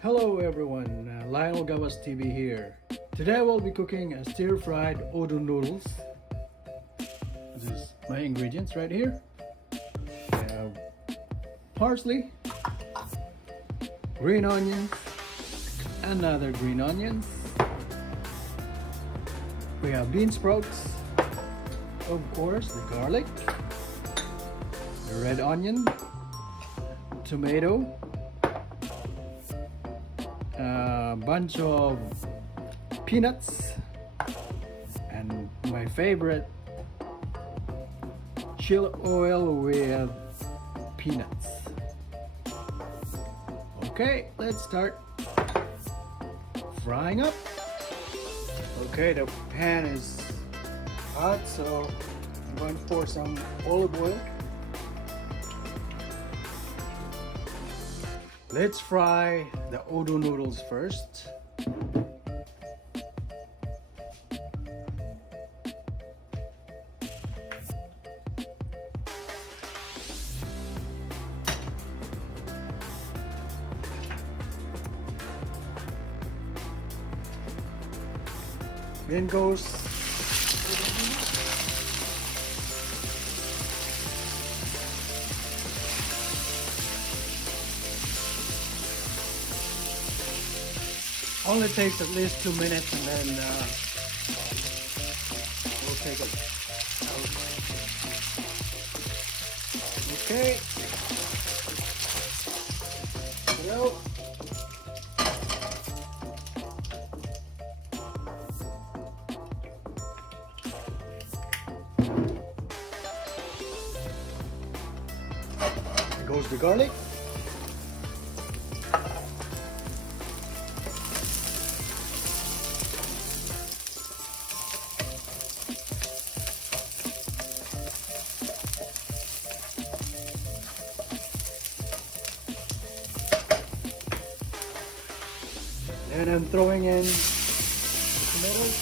Hello everyone, Lionel Gavas TV here. Today we'll be cooking a stir-fried udon noodles. This is my ingredients right here. We have parsley, green onions, another green onions. We have bean sprouts, of course the garlic, the red onion, tomato, a bunch of peanuts, and my favorite, chili oil with peanuts. Okay, let's start frying up. Okay, the pan is hot, so I'm going to pour some olive oil. Let's fry the udon noodles first. Then goes only takes at least 2 minutes, and then we'll take it out. Okay. Well, goes the garlic. And I'm throwing in tomatoes.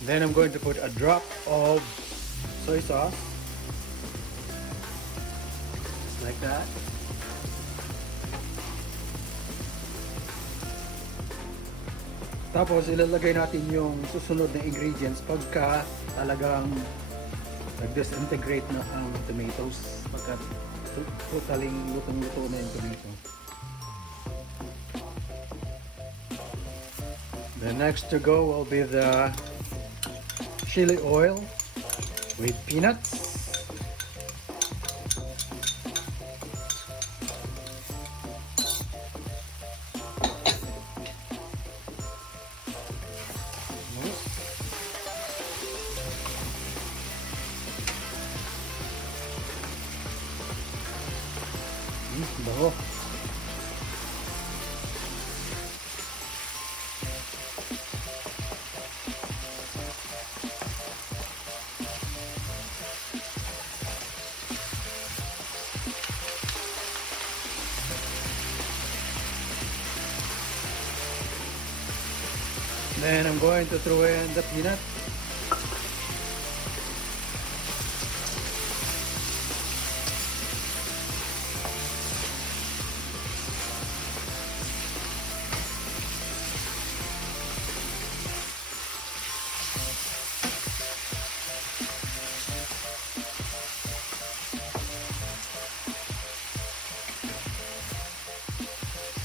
Then I'm going to put a drop of soy sauce, just like that. Tapos ilalagay natin yung susunod na ingredients pagka talagang nag-disintegrate na ang tomatoes, pagka totaling lutong-luto na yung tomato. The next to go will be the chili oil with peanuts. Bago. Then I'm going to throw in the peanut.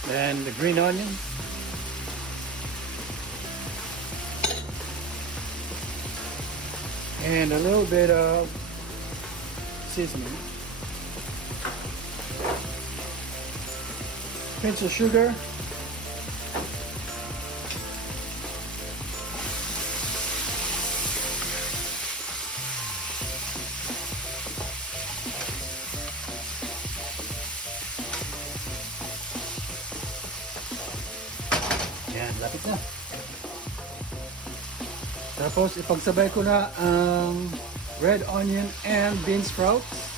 Then the green onion. And a little bit of seasoning. Pinch of sugar. Yan, lapit na. Tapos ipagsabay ko na ang red onion and bean sprouts.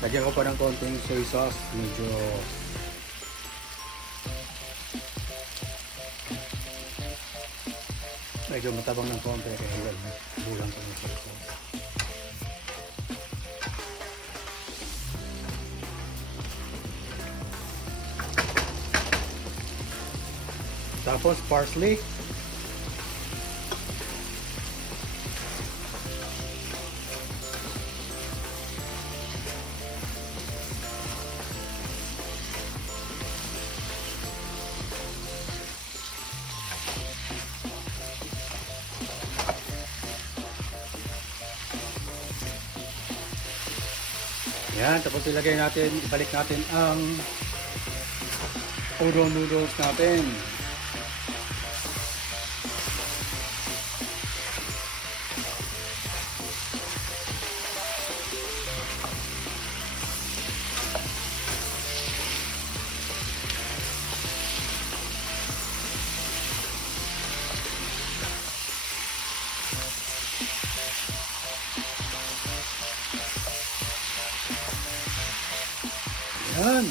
Lagyan ko pa ng konting soy sauce, medyo matabang ng konti kaya bulang ko ng soy sauce. Tapos parsley. Yan, tapos ilagay natin, ibalik natin ang udon noodles natin. Yan.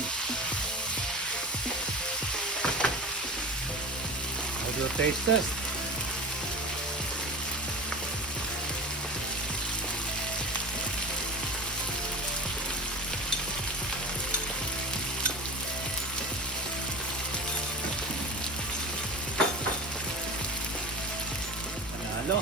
I'll do a taste test. Panalo.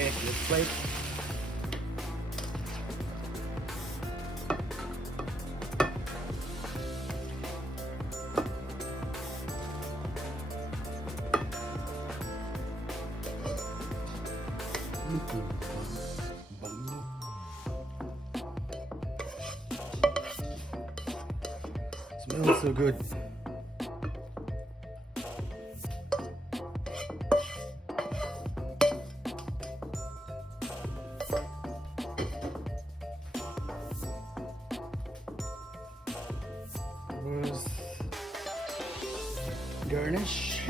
Okay, let's plate. Bango. Smells so good. Was garnish.